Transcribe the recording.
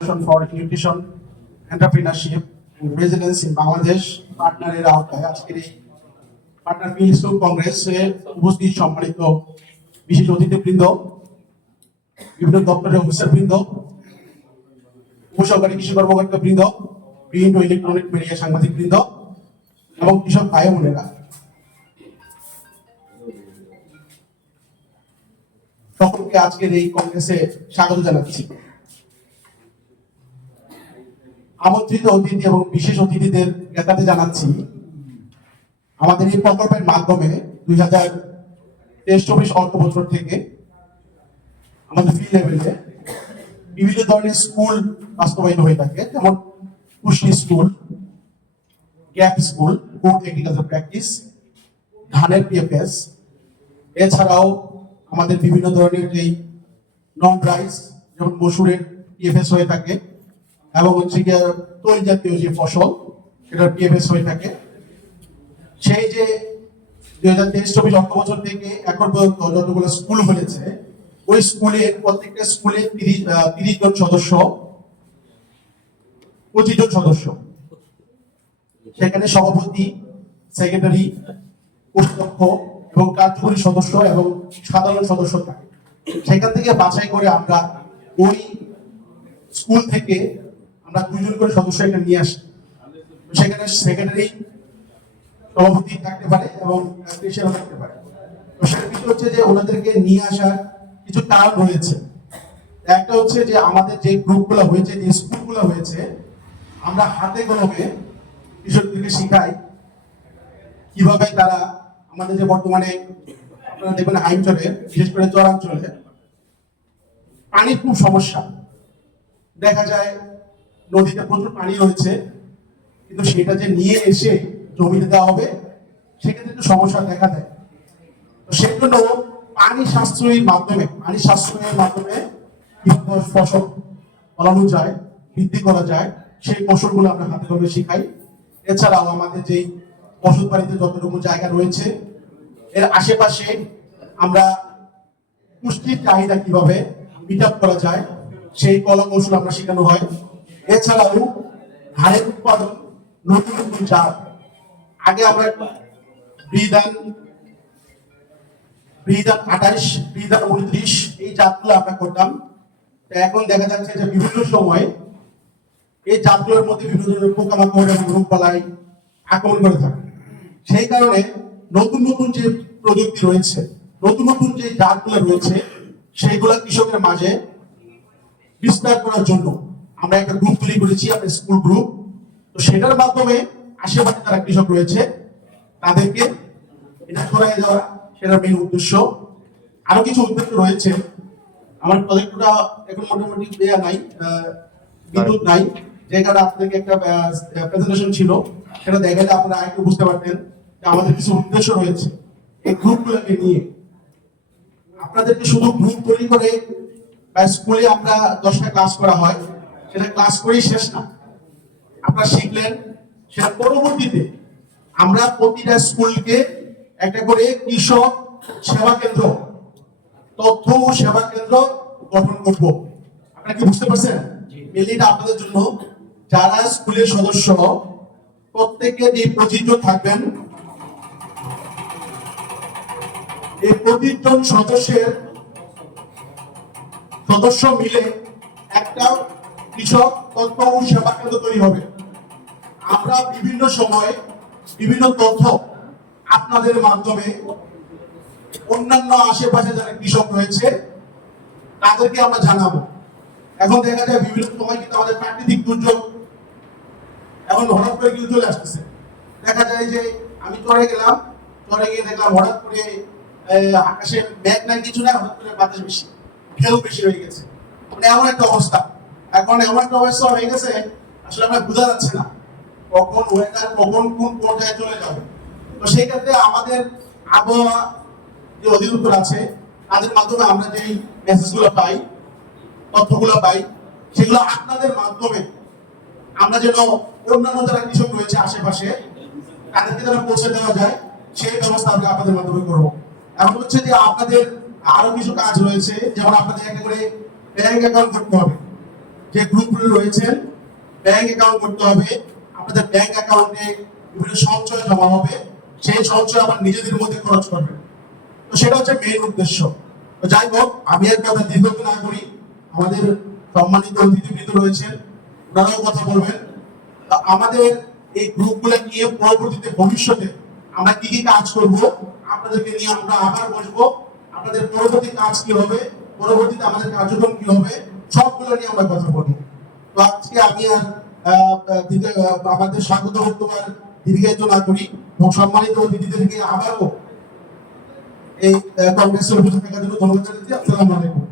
for Nutrition, Entrepreneurship and Resilience in Bangladesh পার্টনারের আওতায় আজকের এই পার্টনার ফিল্ড স্কুল কংগ্রেসে উপস্থিত সম্মানিত বিশেষ অতিথিবৃন্দ, বিভিন্ন দপ্তরের অফিসারবৃন্দ, উপসহকারী কৃষি কর্মকর্তা বৃন্দ, প্রিন্ট ও ইলেকট্রনিক মিডিয়া সাংবাদিক বৃন্দ এবং কৃষক ভাই বোনেরা, সকলকে আজকের এই কংগ্রেসে স্বাগত জানাচ্ছি। আমন্ত্রিত অতিথি এবং বিশেষ অতিথিদের জ্ঞাতাতে জানাচ্ছি, আমাদের এই প্রকল্পের মাধ্যমে 2023-24 অর্থ বছর থেকে আমাদের ফিল্ড লেভেলে বিভিন্ন ধরনের স্কুল বাস্তবায়ন হয়ে থাকে, যেমন পুষ্টি school, gap school, food agriculture practice, ধানের পিএফএস, এছাড়াও আমাদের বিভিন্ন ধরনের যেই নন রাইস যেমন মসুরের পিএফএস হয়ে থাকে এবং হচ্ছে গিয়ে তৈল জাতীয় যে ফসল সেটার পিএফএস হয়ে থাকে। সেই যে 2023-24 অর্থ বছর থেকে এখন পর্যন্ত যতগুলো স্কুল হয়েছে, ওই স্কুলের প্রত্যেকটা স্কুলে 30 জন সদস্য, 25 জন সদস্য, সেখানে সভাপতি, সেক্রেটারি, কোষাধ্যক্ষ এবং কার্যকরী সদস্য এবং সাধারণ সদস্য থাকে। সেখান থেকে বাছাই করে আমরা ওই স্কুল থেকে আমরা 2 জন করে সদস্য এখানে নিয়ে আসি। সেখানে সেক্রেটারি, সভাপতি থাকতে পারে এবং প্রেসিডেন্ট থাকতে পারে। তো সেটা বিষয় হচ্ছে যে ওনাদেরকে নিয়ে আসার কিছু কারণ রয়েছে। একটা হচ্ছে যে আমাদের যে গ্রুপগুলো হয়েছে, যে স্কুলগুলো হয়েছে, আমরা হাতে কলমে কৃষকদেরকে শিখাই কিভাবে তারা আমাদের যে বর্তমানে আপনারা দেখবেন আইনচলে, বিশেষ করে চরাঞ্চলে পানির খুব সমস্যা দেখা যায়। নদীতে প্রচুর পানি রয়েছে, কিন্তু সেটা যে নিয়ে এসে জমিতে দেওয়া হবে সেক্ষেত্রে একটু সমস্যা দেখা দেয়। তো সেই জন্য পানি সাশ্রয়ের মাধ্যমে কিভাবে ফসল ফলানো যায়, বৃদ্ধি করা যায়, সেই কৌশলগুলো আমরা হাতে কলমে শিখাই। এছাড়াও আমাদের যেই ওষুধ বাড়িতে যতটুকু জায়গা রয়েছে এর আশেপাশে আমরা পুষ্টির চাহিদা কিভাবে মিট আপ করা যায় সেই কলা কৌশল আমরা শেখানো হয়। এছাড়াও ধানের উৎপাদন নতুন নতুন জাত, আগে আমরা বিধান 28, বিধান 29 এই জাতগুলো আমরা করতাম। এখন দেখা যাচ্ছে যে বিভিন্ন সময় এই জাতগুলোর মধ্যে বিভিন্ন ধরনের পোকামাকড় এবং রোগবালাই আক্রমণ করে থাকে। সেই কারণে নতুন নতুন যে প্রযুক্তি রয়েছে, নতুন নতুন যে জাতগুলো রয়েছে, সেইগুলা কৃষকের মাঝে বিস্তার করার জন্য আমরা একটা গ্রুপ তৈরি করেছি, আমাদের স্কুল গ্রুপ। তো সেটার মাধ্যমে আশেপাশে যারা কৃষক রয়েছে তাদেরকে এটা ছড়াই দেওয়া, সেটার মেইন উদ্দেশ্য। আরো কিছু উদ্দেশ্য রয়েছে। আমার প্রজেক্টটা এখন মোটামুটি দেয়া নাই, বিদ্যুৎ নাই, যে কারণে আপনাদেরকে একটা প্রেজেন্টেশন ছিল, সেটা দেখালে আপনারা একটু বুঝতে পারতেন যে আমাদের কিছু উদ্দেশ্য রয়েছে এই গ্রুপগুলোকে নিয়ে। আপনাদেরকে শুধু গ্রুপ তৈরি করে স্কুলে আমরা 10টা ক্লাস করা হয়, সেটা ক্লাস করেই শেষ না। আপনারা শিখলেন, সেটা পরবর্তীতে আমরা প্রতিটা স্কুলকে একটা করে কৃষক সেবা কেন্দ্র, তথ্য ও সেবা কেন্দ্র গঠন করব। আপনারা কি বুঝতে পারছেন? এটা আপনাদের জন্য যারা স্কুলের সদস্য প্রত্যেকে এই 25 জন থাকবেন, এই 25 জন সদস্য মিলে একটা কৃষক তথ্য ও সেবা কেন্দ্র তৈরি হবে। আমরা বিভিন্ন সময়ে বিভিন্ন তথ্য আপনাদের মাধ্যমে অন্যান্য আশেপাশে যারা কৃষক রয়েছে তাদেরকে আমরা জানাবো। এখন দেখা যায় বিভিন্ন সময় কিন্তু আমাদের প্রাকৃতিক দুর্যোগ এখন হঠাৎ করে কিন্তু চলে আসতেছে। দেখা যায় যে আমি চরে গেলাম, চরে গিয়ে দেখলাম হঠাৎ করে আকাশে মেঘ নাই, কিছু না, হঠাৎ করে বাতাস বেশি, ঢেউ বেশি হয়ে গেছে। মানে এমন একটা অবস্থা, এখন এমন একটা অবস্থা হয়ে গেছে আসলে আমরা বোঝা যাচ্ছে না কখন ওয়েদার কখন কোন পর্যায়ে চলে যাবে। তো সেই ক্ষেত্রে আমাদের আবহাওয়া যে অধিদপ্তর আছে তাদের মাধ্যমে আমরা যেই মেসেজগুলো পাই, তথ্যগুলো পাই, সেগুলো আপনাদের মাধ্যমে আমরা যেন অন্যান্য যারা কৃষক রয়েছে আশেপাশে তাদেরকে যেন পৌঁছে দেওয়া যায় সেই ব্যবস্থা আমরা আপনাদের মাধ্যমে করবো। এখন হচ্ছে যে আপনাদের আরো কিছু কাজ রয়েছে, যেমন আপনাদের একটা করে ব্যাংক অ্যাকাউন্ট করতে হবে। যে গ্রুপগুলো রয়েছেন ব্যাংক অ্যাকাউন্ট করতে হবে, আপনাদের ব্যাংক অ্যাকাউন্টে বিভিন্ন সঞ্চয় জমা হবে, সেই সঞ্চয় আবার নিজেদের মধ্যে খরচ করবেন। তো সেটা হচ্ছে মেইন উদ্দেশ্য। তো যাই হোক, আমি আর কথা দীর্ঘ না করি, আমাদের সম্মানিত অতিথিবৃন্দ রয়েছেন, ওনারাও কথা বলবেন। তো আমাদের এই গ্রুপগুলো নিয়ে পরবর্তীতে ভবিষ্যতে আমরা কি কি কাজ করব, আপনাদেরকে নিয়ে আমরা আবার বসবো। আপনাদের পরবর্তী কাজ কি হবে, পরবর্তীতে আমাদের কার্যক্রম কি হবে, সবগুলো নিয়ে আমরা কথা বলবো। তো আজকে আমি আর আমাদের স্বাগত বক্তব্য দীর্ঘায়িত না করি এবং সম্মানিত অতিথিদেরকে আবারও এই কংগ্রেসের উপস্থিত থাকার জন্য ধন্যবাদ জানাচ্ছি। আসসালামু আলাইকুম।